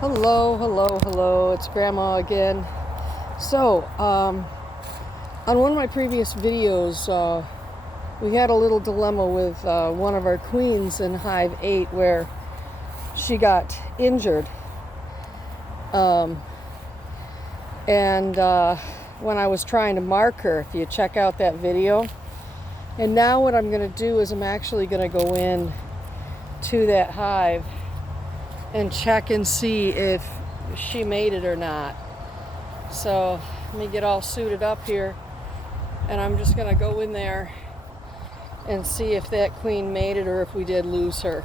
Hello, hello, hello. It's Grandma again. So, on one of my previous videos, we had a little dilemma with one of our queens in Hive 8 where she got injured. And when I was trying to mark her, if you check out that video. And now what I'm going to do is I'm actually going to go in to that hive and check and see if she made it or not. So let me get all suited up here, and I'm just gonna go in there and see if that queen made it or if we did lose her.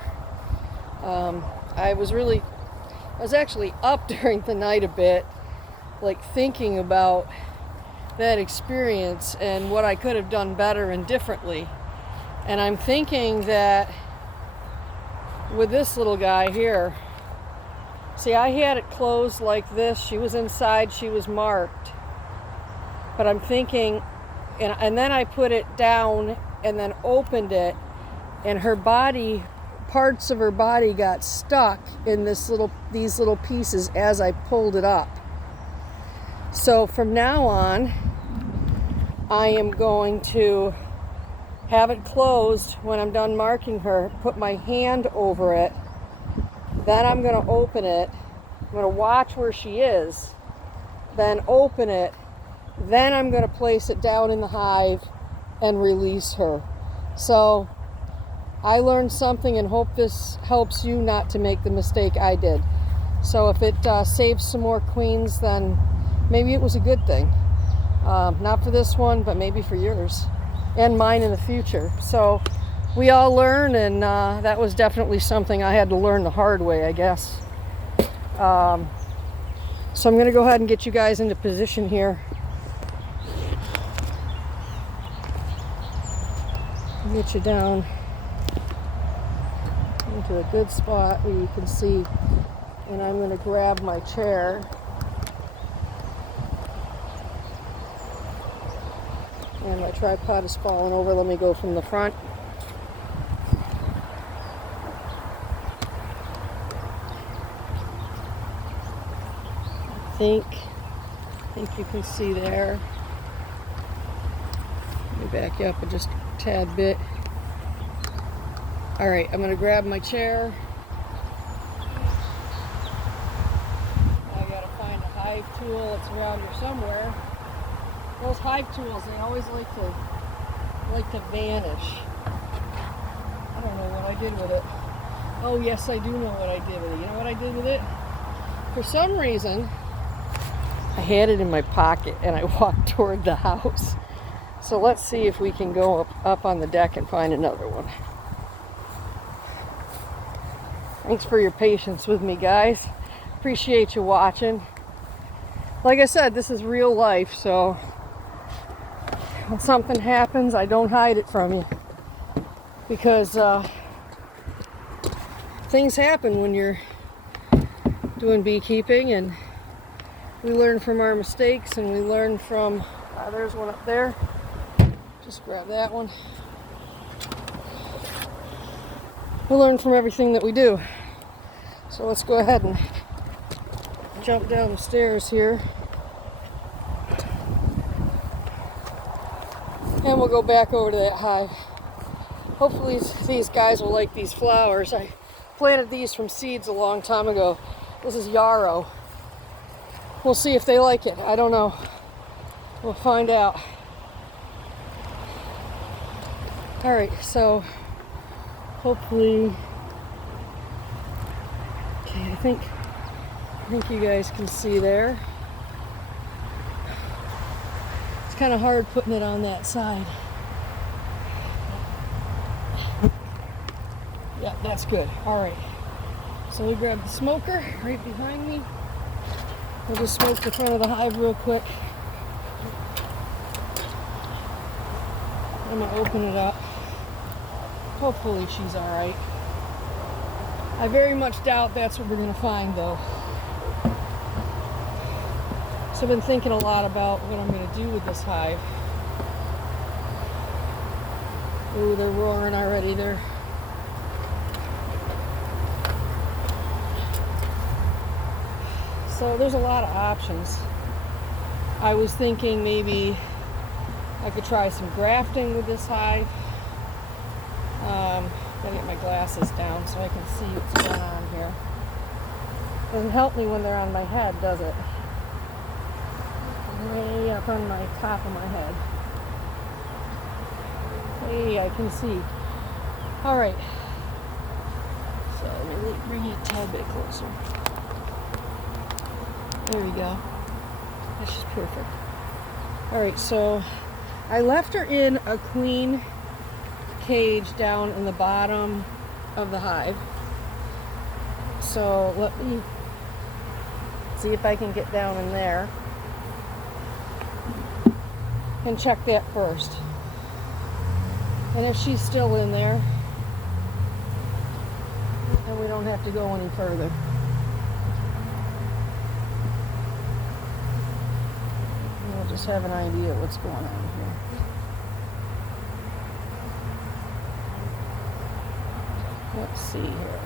I was actually up during the night a bit, like thinking about that experience and what I could have done better and differently. And I'm thinking that with this little guy here, see, I had it closed like this. She was inside, she was marked. But I'm thinking, and then I put it down and then opened it, and her body, parts of her body got stuck in these little pieces as I pulled it up. So from now on, I am going to have it closed when I'm done marking her, put my hand over it. Then I'm going to open it. I'm going to watch where she is, then open it. Then I'm going to place it down in the hive and release her. So I learned something and hope this helps you not to make the mistake I did. So if it saves some more queens, then maybe it was a good thing. Not for this one, but maybe for yours and mine in the future. So we all learn, and that was definitely something I had to learn the hard way, I guess. So I'm going to go ahead and get you guys into position here. Get you down into a good spot where you can see. And I'm going to grab my chair. And my tripod is falling over. Let me go from the front. I think you can see there. Let me back you up just a tad bit. All right, I'm going to grab my chair. I got to find a hive tool. It's around here somewhere. Those hive tools, they always like to vanish. I don't know what I did with it. Oh yes, I do know what I did with it. You know what I did with it? For some reason, I had it in my pocket and I walked toward the house. So let's see if we can go up on the deck and find another one. Thanks for your patience with me, guys. Appreciate you watching. Like I said, this is real life, so when something happens, I don't hide it from you. Because things happen when you're doing beekeeping, and we learn from our mistakes, and we learn from, there's one up there. Just grab that one. We learn from everything that we do. So let's go ahead and jump down the stairs here. And we'll go back over to that hive. Hopefully these guys will like these flowers. I planted these from seeds a long time ago. This is yarrow. We'll see if they like it. I don't know. We'll find out. All right, so hopefully, okay, I think you guys can see there. It's kind of hard putting it on that side. Yeah, that's good. All right. So we grab the smoker right behind me. We'll just smoke the front of the hive real quick. I'm gonna open it up. Hopefully she's all right. I very much doubt that's what we're gonna find, though. So I've been thinking a lot about what I'm gonna do with this hive. Ooh, they're roaring already. So there's a lot of options. I was thinking maybe I could try some grafting with this hive. Gotta get my glasses down so I can see what's going on here. Doesn't help me when they're on my head, does it? Way up on my top of my head. Hey, I can see. All right. So let me bring it a tad bit closer. There we go. That's just perfect. All right, so I left her in a queen cage down in the bottom of the hive. So let me see if I can get down in there and check that first. And if she's still in there, then we don't have to go any further. We'll just have an idea what's going on here. Let's see here.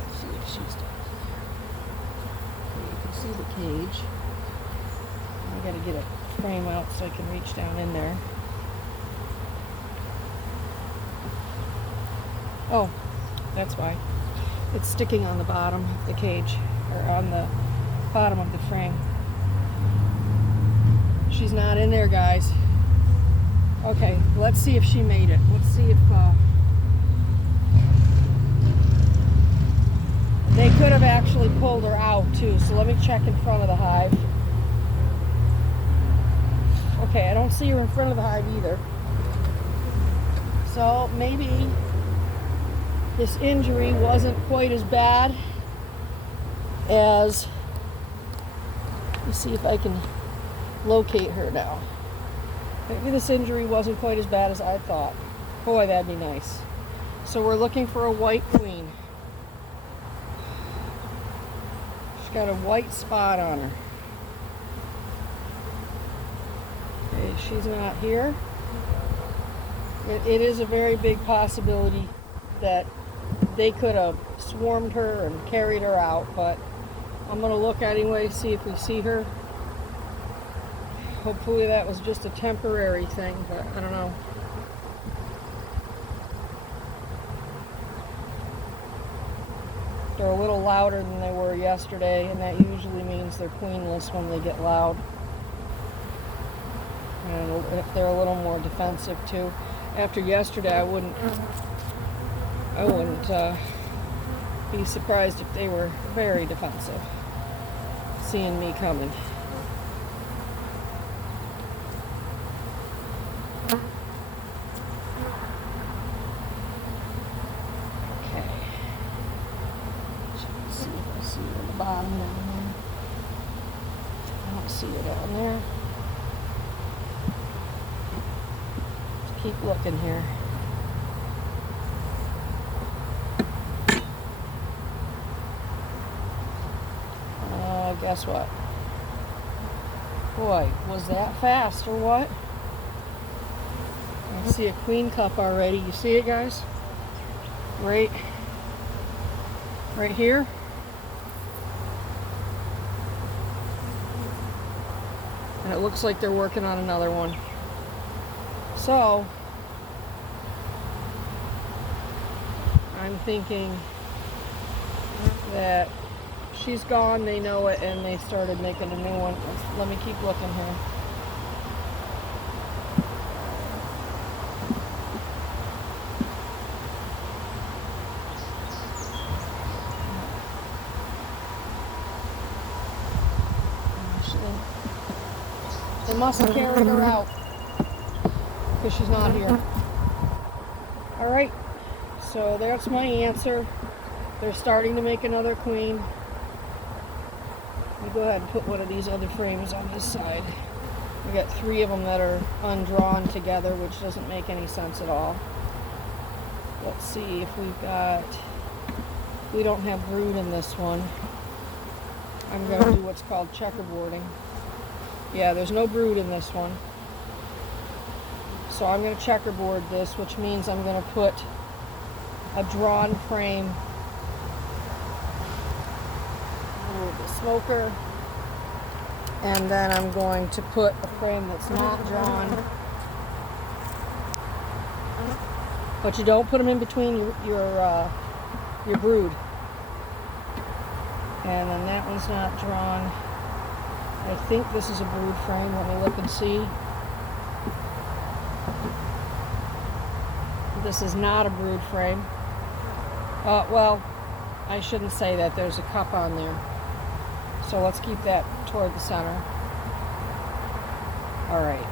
Let's see if she's done. Okay, you can see the cage. I gotta get a frame out so I can reach down in there. Oh, that's why. It's sticking on the bottom of the cage, or on the bottom of the frame. She's not in there, guys. Okay, let's see if she made it. Let's see if they could have actually pulled her out too. So let me check in front of the hive. Okay, I don't see her in front of the hive either. So maybe this injury wasn't quite as bad as, let me see if I can locate her now. Maybe this injury wasn't quite as bad as I thought. Boy, that'd be nice. So we're looking for a white queen. She's got a white spot on her. Okay, she's not here. It is a very big possibility that they could have swarmed her and carried her out, but I'm going to look anyway, see if we see her. Hopefully that was just a temporary thing, but I don't know. They're a little louder than they were yesterday, and that usually means they're queenless when they get loud. And if they're a little more defensive too. After yesterday, I wouldn't be surprised if they were very defensive, seeing me coming. Okay. Let's see if I see her at the bottom down there. I don't see her down there. Let's keep looking here. Guess what? Boy, was that fast or what? I see a queen cup already. You see it, guys? Right here. And it looks like they're working on another one. So I'm thinking that she's gone, they know it, and they started making a new one. Let me keep looking here. They must have carried her out because she's not here. All right, so that's my answer. They're starting to make another queen. Let me go ahead and put one of these other frames on this side. We got 3 of them that are undrawn together, which doesn't make any sense at all. Let's see if we don't have brood in this one. I'm going to do what's called checkerboarding. Yeah, there's no brood in this one. So I'm going to checkerboard this, which means I'm going to put a drawn frame over the smoker, and then I'm going to put a frame that's not drawn. But you don't put them in between your brood. And then that one's not drawn. I think this is a brood frame. Let me look and see. This is not a brood frame. Well, I shouldn't say that. There's a cup on there. So let's keep that toward the center. All right.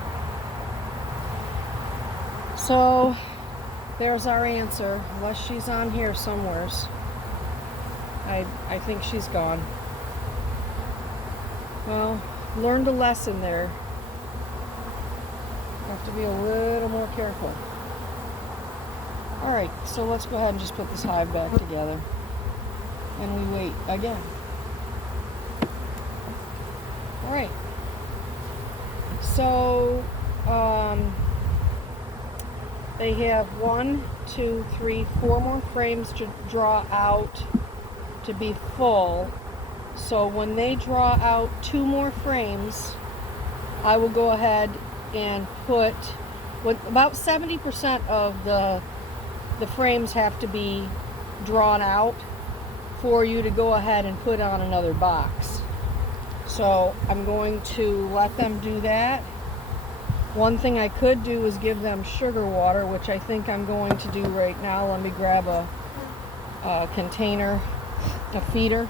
So there's our answer, unless she's on here somewheres. I think she's gone. Well, learned a lesson there. Have to be a little more careful. All right, so let's go ahead and just put this hive back together. And we wait again. All right. So, they have 1, 2, 3, 4 more frames to draw out to be full. So when they draw out 2 more frames, I will go ahead and put, about 70% of the frames have to be drawn out for you to go ahead and put on another box. So I'm going to let them do that. One thing I could do is give them sugar water, which I think I'm going to do right now. Let me grab a container, a feeder.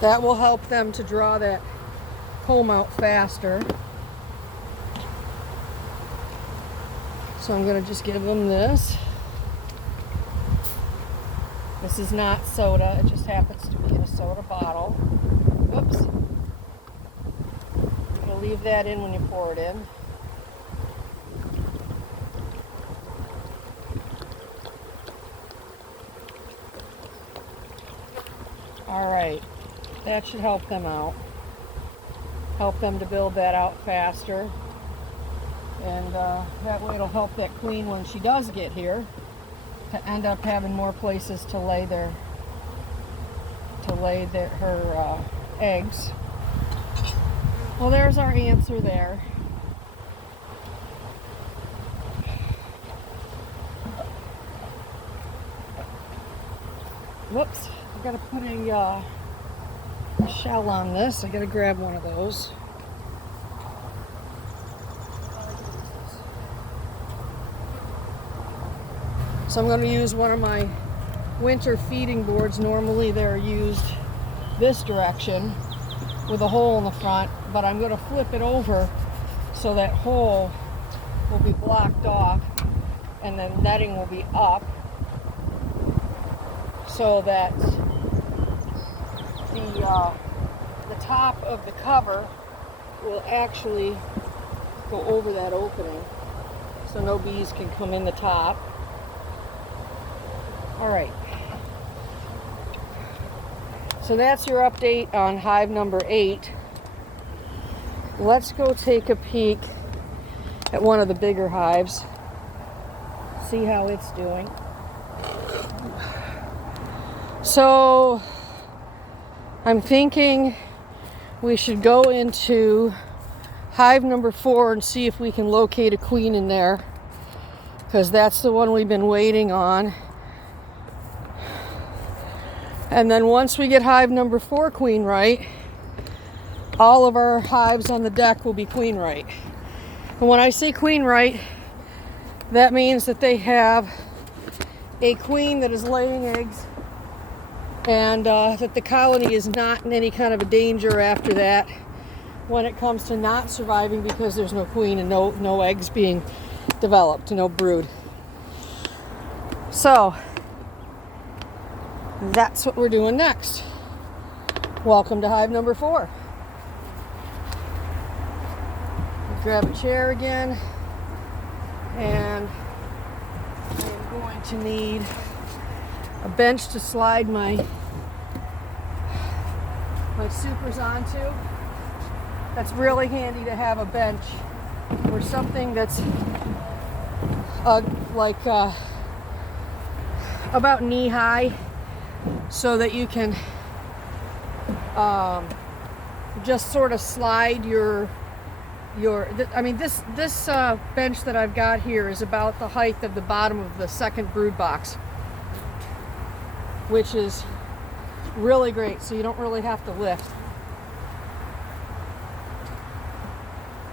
That will help them to draw that comb out faster. So I'm going to just give them this. This is not soda, it just happens to be in a soda bottle. Whoops. You'll leave that in when you pour it in. All right. That should help them out. Help them to build that out faster. And that way it'll help that queen when she does get here to end up having more places to lay her eggs. Well, there's our answer there. Whoops, I gotta put a shell on this. I gotta grab one of those. So I'm going to use one of my winter feeding boards. Normally they're used this direction with a hole in the front, but I'm going to flip it over so that hole will be blocked off and then netting will be up, so that the top of the cover will actually go over that opening so no bees can come in the top. All right, so that's your update on hive number 8. Let's go take a peek at one of the bigger hives, see how it's doing. So I'm thinking we should go into hive number 4 and see if we can locate a queen in there, because that's the one we've been waiting on. And then once we get hive number 4 queen right, all of our hives on the deck will be queen right. And when I say queen right, that means that they have a queen that is laying eggs, and that the colony is not in any kind of a danger after that when it comes to not surviving because there's no queen and no eggs being developed, no brood. So that's what we're doing next. Welcome to hive number 4. Grab a chair again, and I'm going going to need a bench to slide my supers onto. That's really handy to have a bench or something that's about knee high, so that you can just sort of slide this bench that I've got here is about the height of the bottom of the second brood box, which is really great, so you don't really have to lift.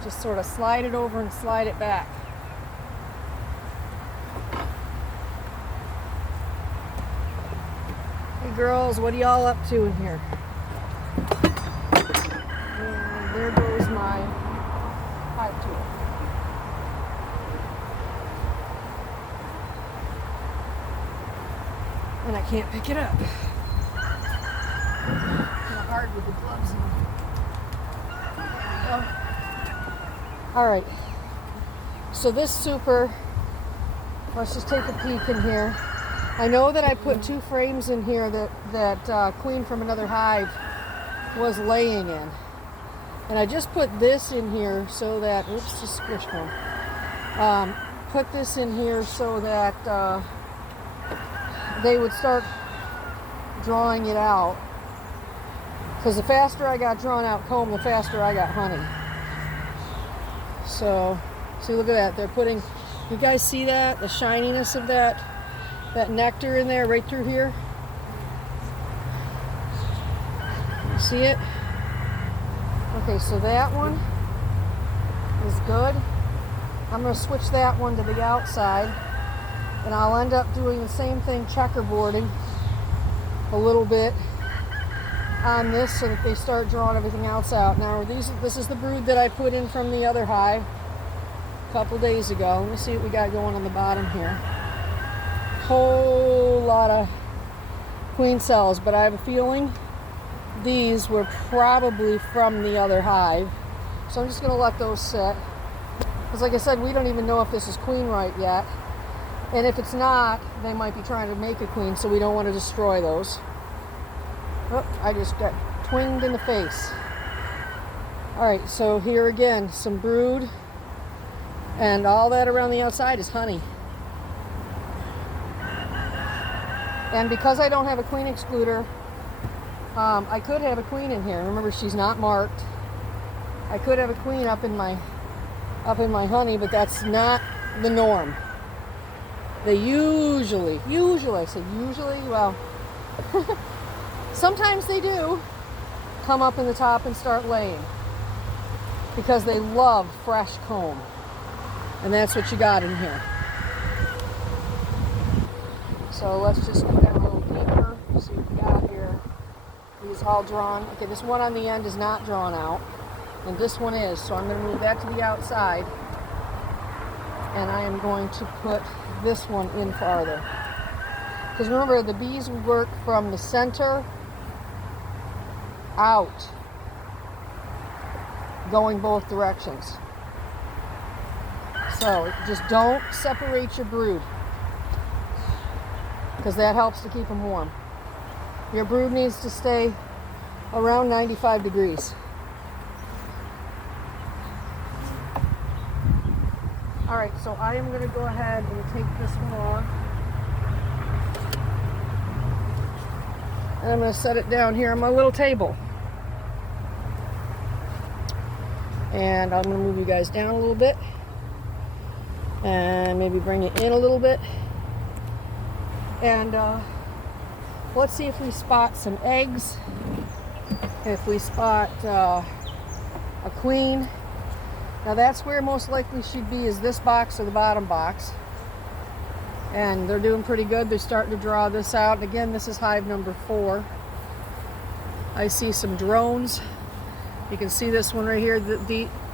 Just sort of slide it over and slide it back. Hey girls, what are y'all up to in here? And there goes my hive tool. And I can't pick it up. Kind of hard with the gloves on. All right, so this super, let's just take a peek in here. I know that I put 2 frames in here that queen from another hive was laying in. And I just put this in here so that, oops, just squished one. Put this in here so that they would start drawing it out. Because the faster I got drawn out comb, the faster I got honey. So, see, look at that. They're putting, you guys see that? The shininess of that nectar in there, right through here. You see it? Okay, so that one is good. I'm going to switch that one to the outside, and I'll end up doing the same thing, checkerboarding a little bit on this so that they start drawing everything else out. Now this is the brood that I put in from the other hive a couple days ago. Let me see what we got going on the bottom here. Whole lot of queen cells, but I have a feeling these were probably from the other hive. So I'm just going to let those sit. Because like I said, we don't even know if this is queen right yet. And if it's not, they might be trying to make a queen, so we don't want to destroy those. Oh, I just got twinged in the face. Alright, so here again, some brood, and all that around the outside is honey. And because I don't have a queen excluder, I could have a queen in here. Remember, she's not marked. I could have a queen up in my honey, but that's not the norm. They usually, I say usually, well, sometimes they do come up in the top and start laying because they love fresh comb. And that's what you got in here. So let's just go down a little deeper, see what we got here. These all drawn. Okay, this one on the end is not drawn out, and this one is. So I'm going to move that to the outside, and I am going to put this one in farther. Because remember, the bees work from the center out, going both directions. So just don't separate your brood, because that helps to keep them warm. Your brood needs to stay around 95 degrees. Alright, so I am going to go ahead and take this one off. And I'm going to set it down here on my little table. And I'm going to move you guys down a little bit. And maybe bring it in a little bit. And let's see if we spot some eggs. If we spot a queen. Now that's where most likely she'd be, is this box or the bottom box. And they're doing pretty good. They're starting to draw this out. And again, this is hive number 4. I see some drones. You can see this one right here.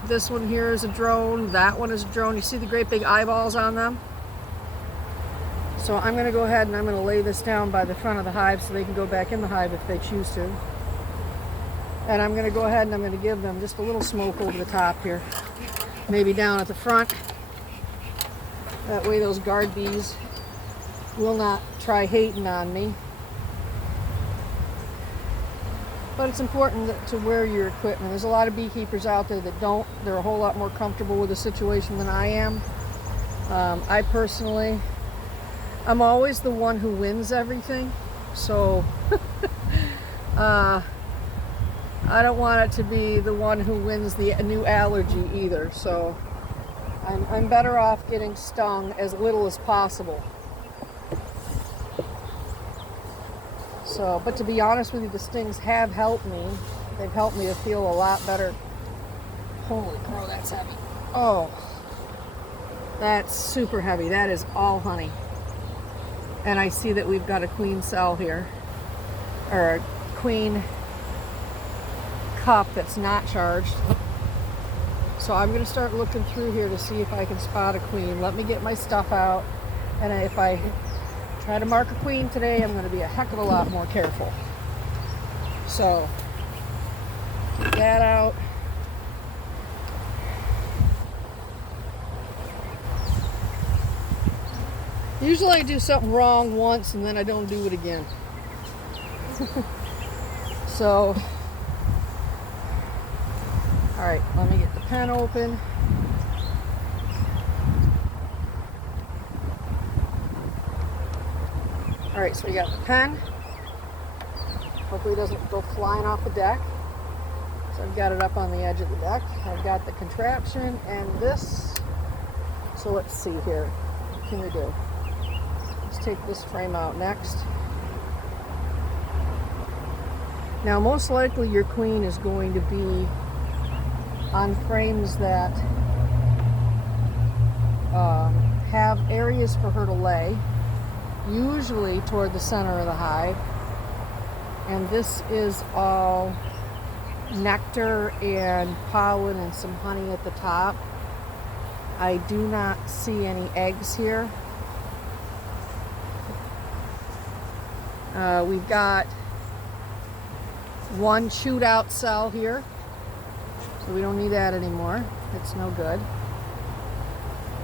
This one here is a drone. That one is a drone. You see the great big eyeballs on them? So I'm going to go ahead and I'm going to lay this down by the front of the hive so they can go back in the hive if they choose to. And I'm going to go ahead and I'm going to give them just a little smoke over the top here. Maybe down at the front. That way those guard bees will not try hating on me. But it's important to wear your equipment. There's a lot of beekeepers out there that don't. They're a whole lot more comfortable with the situation than I am. I personally, I'm always the one who wins everything. So I don't want it to be the one who wins the new allergy either. So I'm better off getting stung as little as possible. So, but to be honest with you, the stings have helped me. They've helped me to feel a lot better. Holy crow, that's heavy. Oh, that's super heavy. That is all honey. And I see that we've got a queen cell here, or a queen cup that's not charged. So I'm going to start looking through here to see if I can spot a queen. Let me get my stuff out, and if I try to mark a queen today, I'm going to be a heck of a lot more careful. So, get that out. Usually I do something wrong once and then I don't do it again. So, alright, let me get the pen open. Alright, so we got the pen. Hopefully it doesn't go flying off the deck. So I've got it up on the edge of the deck. I've got the contraption and this. So let's see here. What can we do? Let's take this frame out next. Now most likely your queen is going to be on frames that have areas for her to lay, usually toward the center of the hive. And this is all nectar and pollen and some honey at the top. I do not see any eggs here. We've got one chewed out cell here, so we don't need that anymore. It's no good.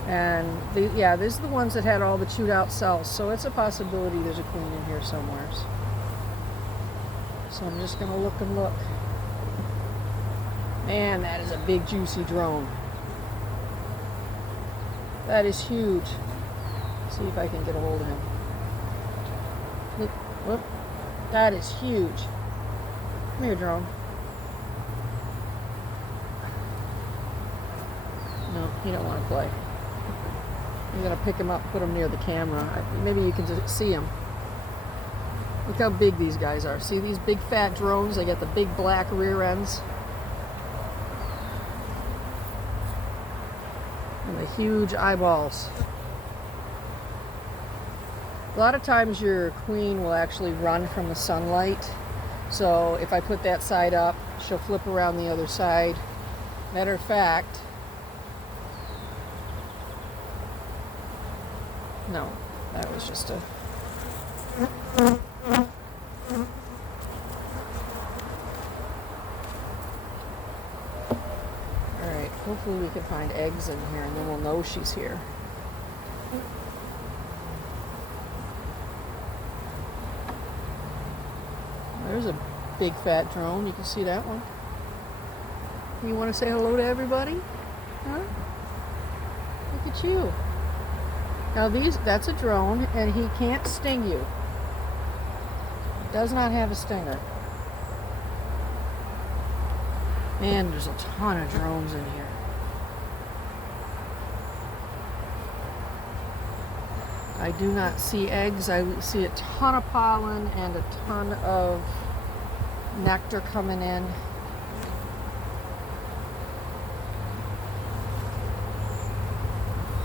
And yeah, these are the ones that had all the chewed out cells, so it's a possibility there's a queen in here somewhere. So I'm just going to look and look. Man, that is a big juicy drone. That is huge. Let's see if I can get a hold of him. Whoop. That is huge. Come here, drone. No, he don't want to play. I'm going to pick him up, put him near the camera. Maybe you can just see him. Look how big these guys are. See these big fat drones? They got the big black rear ends. And the huge eyeballs. A lot of times your queen will actually run from the sunlight. So if I put that side up, she'll flip around the other side. Matter of fact, no, that was just a... Alright, hopefully we can find eggs in here and then we'll know she's here. There's a big fat drone. You can see that one. You want to say hello to everybody? Huh? Look at you. Now that's a drone and he can't sting you. Does not have a stinger. Man, there's a ton of drones in here. I do not see eggs. I see a ton of pollen and a ton of nectar coming in.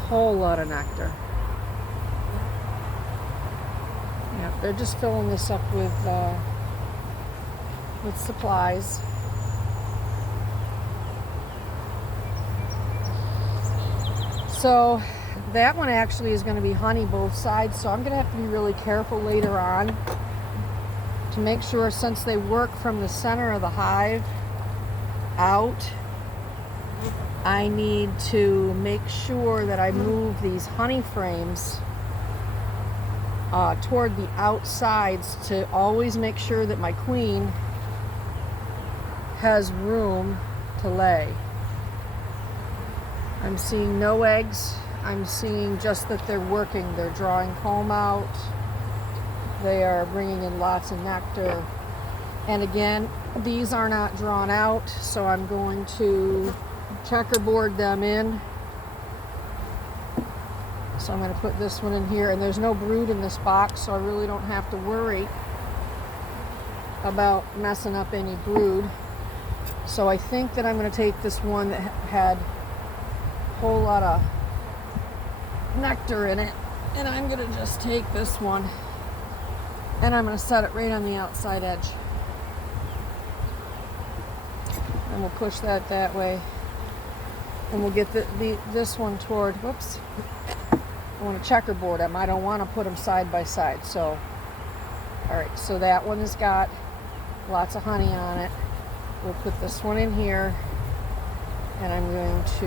Whole lot of nectar. Yeah, they're just filling this up with supplies. So that one actually is going to be honey both sides, so I'm going to have to be really careful later on to make sure, since they work from the center of the hive out, I need to make sure that I move these honey frames toward the outsides to always make sure that my queen has room to lay. I'm seeing no eggs. I'm seeing just that they're working. They're drawing comb out. They are bringing in lots of nectar. And again, these are not drawn out, so I'm going to checkerboard them in. So I'm going to put this one in here, and there's no brood in this box, so I really don't have to worry about messing up any brood. So I think that I'm going to take this one that had a whole lot of nectar in it, and I'm going to just take this one and I'm going to set it right on the outside edge. And we'll push that way. And we'll get this one toward, whoops, I want to checkerboard them. I don't want to put them side by side. So, all right, so that one has got lots of honey on it. We'll put this one in here, and I'm going to,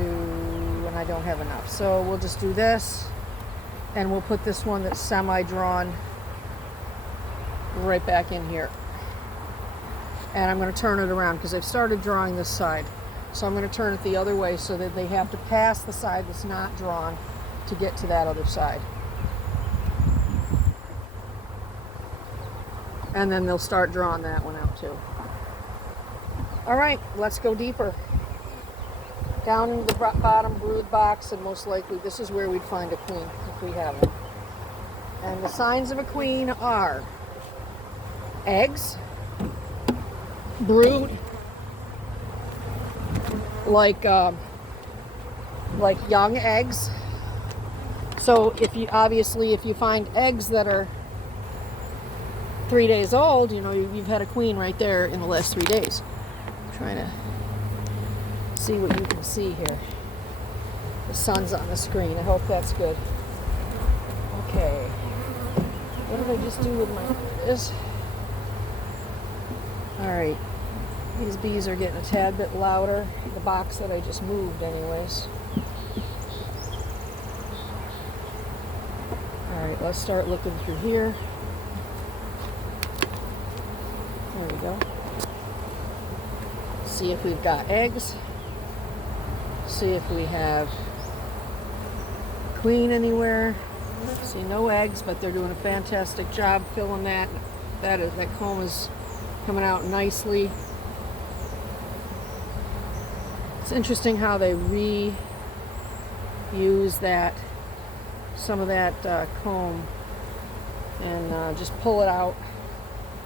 and I don't have enough. So we'll just do this, and we'll put this one that's semi-drawn right back in here. And I'm going to turn it around because I've started drawing this side. So I'm going to turn it the other way so that they have to pass the side that's not drawn to get to that other side. And then they'll start drawing that one out too. All right, let's go deeper. Down into the bottom brood box, and most likely this is where we'd find a queen if we have one. And the signs of a queen are eggs, brood, like young eggs. So if you find eggs that are 3 days old, you know you've had a queen right there in the last 3 days. I'm trying to see what you can see here. The sun's on the screen. I hope that's good. Okay. What did I just do with this? All right. These bees are getting a tad bit louder. The box that I just moved anyways. All right, let's start looking through here. There we go. See if we've got eggs. See if we have queen anywhere. See no eggs, but they're doing a fantastic job filling that. That comb is coming out nicely. It's interesting how they reuse some of that comb and just pull it out.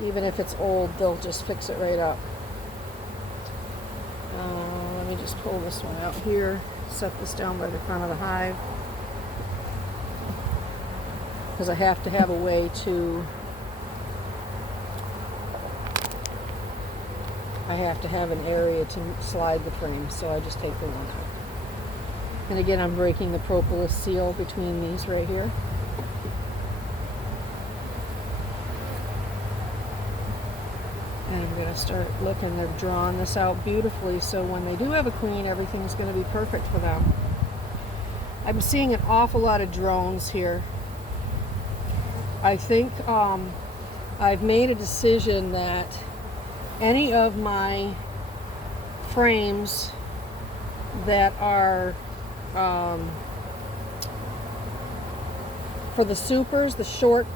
Even if it's old, they'll just fix it right up. Let me just pull this one out here, set this down by the front of the hive, because I have to have a way to, I have to have an area to slide the frame, so I just take the one out. And again, I'm breaking the propolis seal between these right here. And I'm going to start looking. They're drawing this out beautifully, so when they do have a queen, everything's going to be perfect for them. I'm seeing an awful lot of drones here. I think I've made a decision that any of my frames that are for the supers, the short,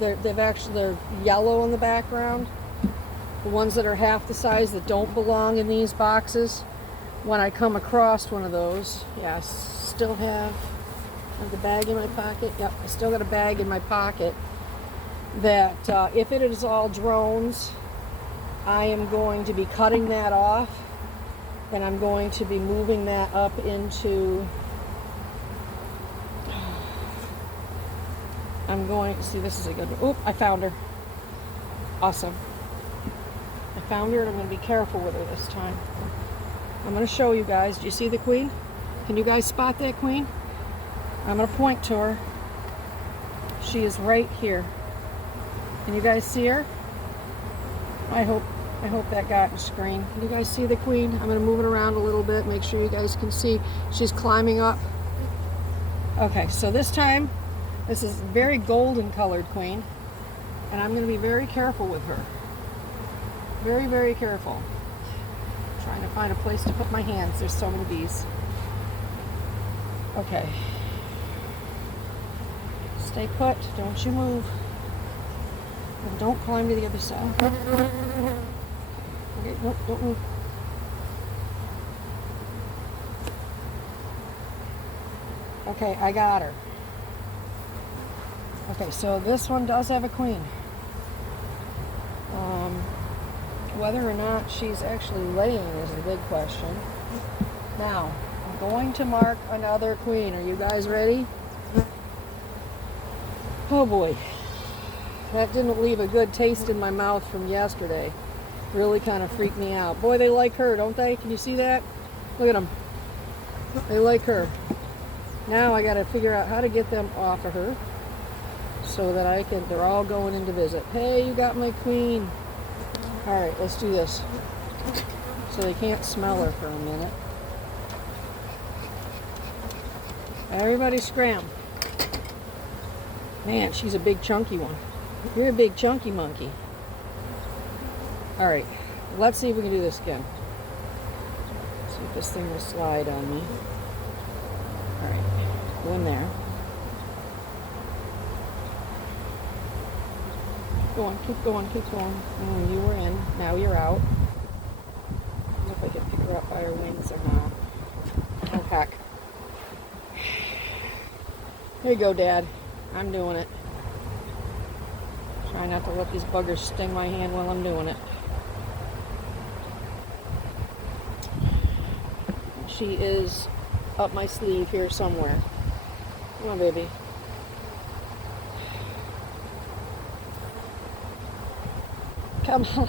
they're yellow in the background. The ones that are half the size that don't belong in these boxes, when I come across one of those, yeah, I still have the bag in my pocket. Yep, I still got a bag in my pocket. That if it is all drones, I am going to be cutting that off, and I'm going to be moving that up into, I'm going to see, this is a good one. Oop, I found her. Awesome. I found her, and I'm going to be careful with her this time. I'm going to show you guys. Do you see the queen? Can you guys spot that queen? I'm going to point to her. She is right here. Can you guys see her? I hope that got in screen. Can you guys see the queen? I'm going to move it around a little bit, make sure you guys can see. She's climbing up. Okay, so this time This is very golden colored queen, and I'm going to be very careful with her. Very, very careful. Trying to find a place to put my hands. There's so many bees. Okay. Stay put. Don't you move. And don't climb to the other side. Okay, nope, don't move. Okay, I got her. Okay, so this one does have a queen. Whether or not she's actually laying is the big question. Now, I'm going to mark another queen. Are you guys ready? Oh boy. That didn't leave a good taste in my mouth from yesterday. Really kind of freaked me out. Boy, they like her, don't they? Can you see that? Look at them. They like her. Now I got to figure out how to get them off of her so that I can, they're all going in to visit. Hey, you got my queen. All right, let's do this. So they can't smell her for a minute. Everybody scram. Man, she's a big chunky one. You're a big chunky monkey. All right, let's see if we can do this again. See if this thing will slide on me. All right, go in there. Keep going, keep going, keep going. You were in, now you're out. I don't know if I can pick her up by her wings or not. Oh heck. Here you go, Dad. I'm doing it. Try not to let these buggers sting my hand while I'm doing it. She is up my sleeve here somewhere. Come on, baby. Come on.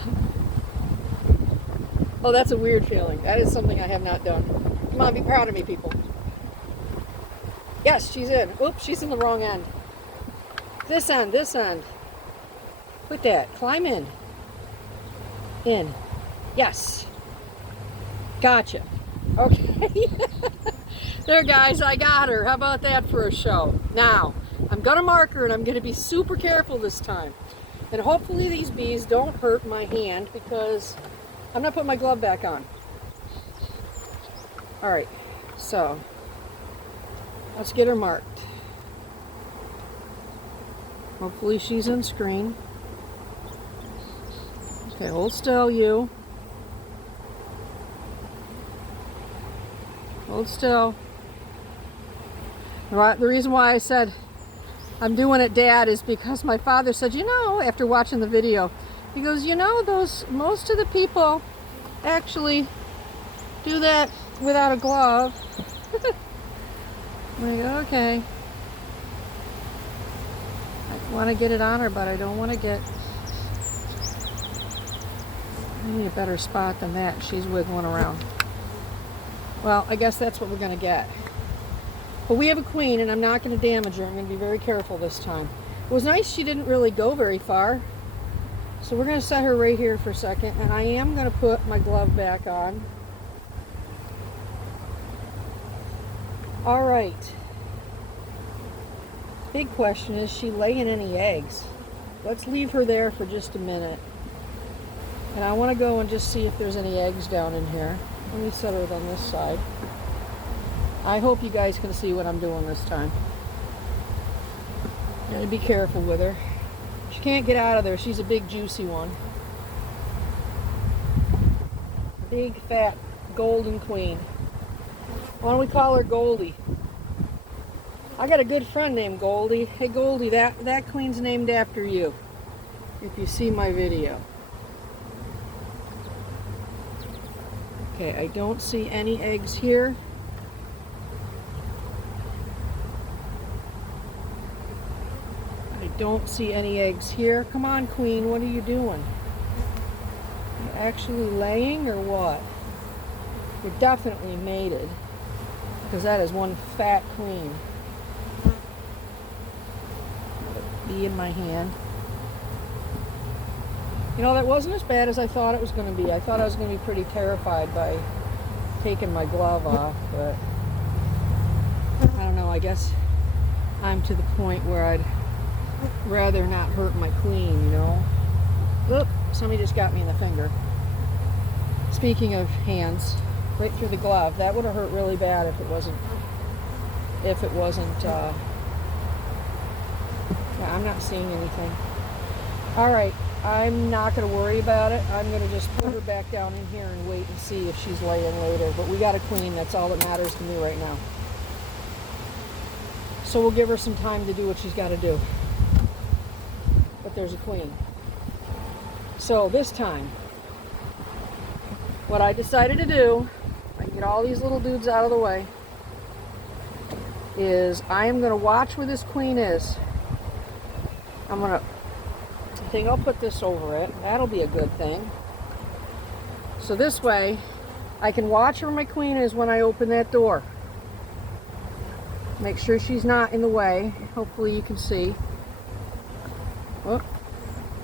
Oh, that's a weird feeling. That is something I have not done. Come on, be proud of me, people. Yes, she's in. Oops, she's in the wrong end. This end, this end. Quit that. Climb in. In. Yes. Gotcha. Okay. There, guys, I got her. How about that for a show? Now, I'm going to mark her, and I'm going to be super careful this time. And hopefully these bees don't hurt my hand, because I'm not putting my glove back on. All right, so let's get her marked. Hopefully she's on screen. Okay, hold still, you. Hold still. The reason why I said I'm doing it, Dad, is because my father said, you know, after watching the video, he goes, you know, most of the people actually do that without a glove. I'm like, okay. I want to get it on her, but I don't want to get... I need a better spot than that. She's wiggling around. Well, I guess that's what we're going to get. But we have a queen, and I'm not going to damage her. I'm going to be very careful this time. It was nice she didn't really go very far. So we're going to set her right here for a second, and I am going to put my glove back on. All right. Big question, is she laying any eggs? Let's leave her there for just a minute. And I want to go and just see if there's any eggs down in here. Let me set her on this side. I hope you guys can see what I'm doing this time. Gotta be careful with her. She can't get out of there. She's a big juicy one. Big fat golden queen. Why don't we call her Goldie? I got a good friend named Goldie. Hey Goldie, that queen's named after you. If you see my video. Okay, I don't see any eggs here. I don't see any eggs here. Come on, queen, what are you doing? You actually laying or what? You're definitely mated, because that is one fat queen. Bee in my hand. You know, that wasn't as bad as I thought it was going to be. I thought I was going to be pretty terrified by taking my glove off, but I don't know, I guess I'm to the point where I'd rather not hurt my queen, you know. Oop, somebody just got me in the finger. Speaking of hands, right through the glove. That would have hurt really bad if it wasn't, yeah, I'm not seeing anything. All right, I'm not going to worry about it. I'm going to just put her back down in here and wait and see if she's laying later. But we got a queen. That's all that matters to me right now. So we'll give her some time to do what she's got to do. But there's a queen. So this time, what I decided to do, I can get all these little dudes out of the way, is I am going to watch where this queen is. I think I'll put this over it. That'll be a good thing. So this way, I can watch where my queen is when I open that door. Make sure she's not in the way. Hopefully you can see. Whoop.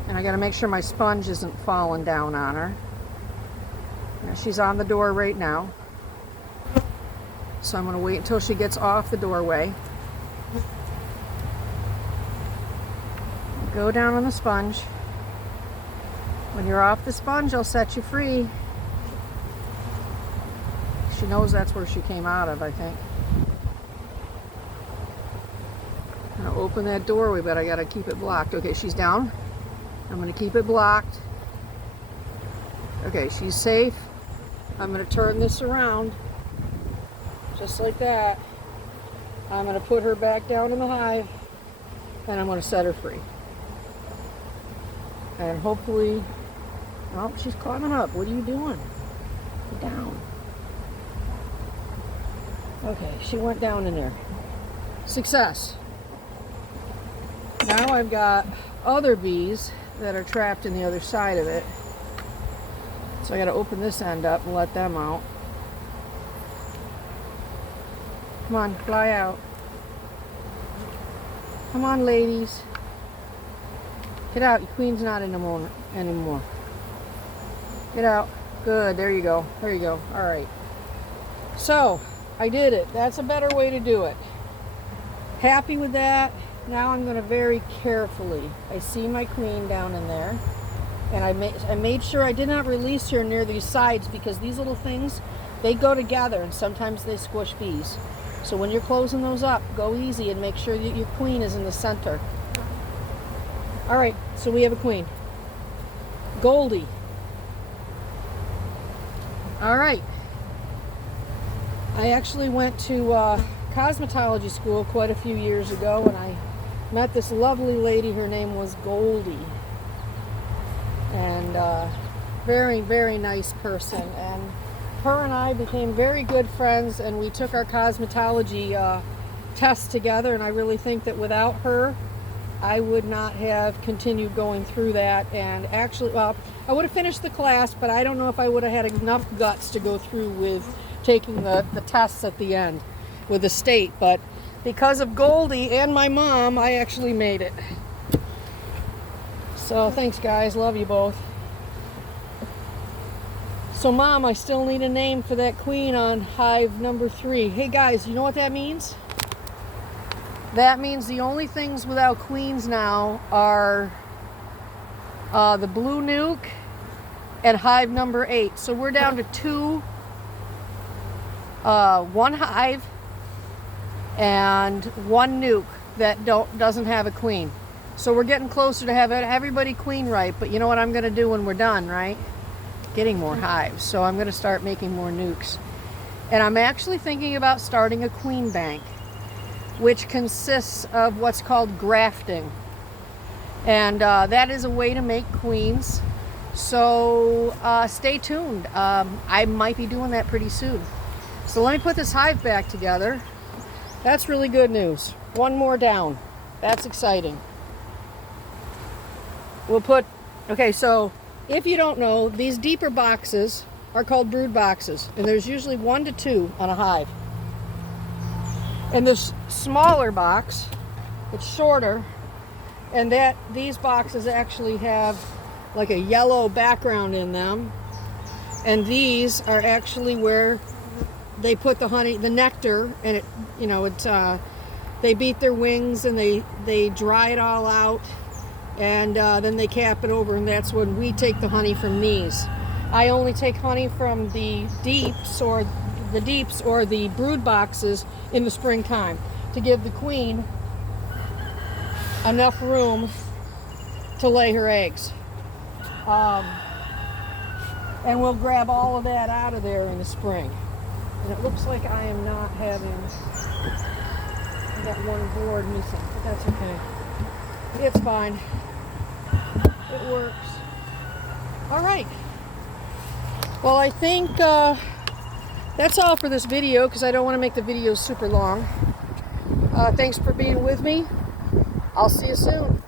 And I got to make sure my sponge isn't falling down on her. Now she's on the door right now. So I'm going to wait until she gets off the doorway. Go down on the sponge. When you're off the sponge, I'll set you free. She knows that's where she came out of, I think. I'm going to open that doorway, but I got to keep it blocked. Okay, she's down. I'm going to keep it blocked. Okay, she's safe. I'm going to turn this around. Just like that. I'm going to put her back down in the hive. And I'm going to set her free. And hopefully... Oh, she's climbing up. What are you doing? Get down. Okay, she went down in there. Success. Now I've got other bees that are trapped in the other side of it. So I got to open this end up and let them out. Come on, fly out. Come on, ladies. Get out. Your queen's not in the moment anymore. Get out. Good. There you go. There you go. All right. So, I did it. That's a better way to do it. Happy with that. Now I'm going to very carefully. I see my queen down in there. And I made sure I did not release her near these sides because these little things, they go together and sometimes they squish bees. So when you're closing those up, go easy and make sure that your queen is in the center. All right, so we have a queen. Goldie. All right. I actually went to cosmetology school quite a few years ago and I met this lovely lady. Her name was Goldie. And very, very nice person. And her and I became very good friends and we took our cosmetology tests together, and I really think that without her I would not have continued going through that. And actually, well, I would have finished the class, but I don't know if I would have had enough guts to go through with taking the tests at the end with the state. But because of Goldie and my mom, I actually made it. So thanks guys, love you both. So Mom, I still need a name for that queen on hive number 3. Hey guys, you know what that means? That means the only things without queens now are the blue nuke and hive number 8. So we're down to 2, 1 hive and 1 nuke that doesn't have a queen. So we're getting closer to having everybody queen right, but you know what I'm going to do when we're done, right? Getting more hives. So I'm going to start making more nukes. And I'm actually thinking about starting a queen bank, which consists of what's called grafting. And that is a way to make queens. So stay tuned. I might be doing that pretty soon. So let me put this hive back together. That's really good news. 1 more down. That's exciting. We'll put, okay, so if you don't know, these deeper boxes are called brood boxes, and there's usually 1 to 2 on a hive. And this smaller box, it's shorter, and these boxes actually have like a yellow background in them, and these are actually where they put the honey, the nectar, and it, you know, it's they beat their wings and they dry it all out, and then they cap it over, and that's when we take the honey from these. I only take honey from the deeps or the brood boxes in the springtime to give the queen enough room to lay her eggs. And we'll grab all of that out of there in the spring. And it looks like I am not having, I got one board missing, but that's okay. It's fine. It works. All right. Well, I think that's all for this video, because I don't want to make the video super long. Thanks for being with me. I'll see you soon.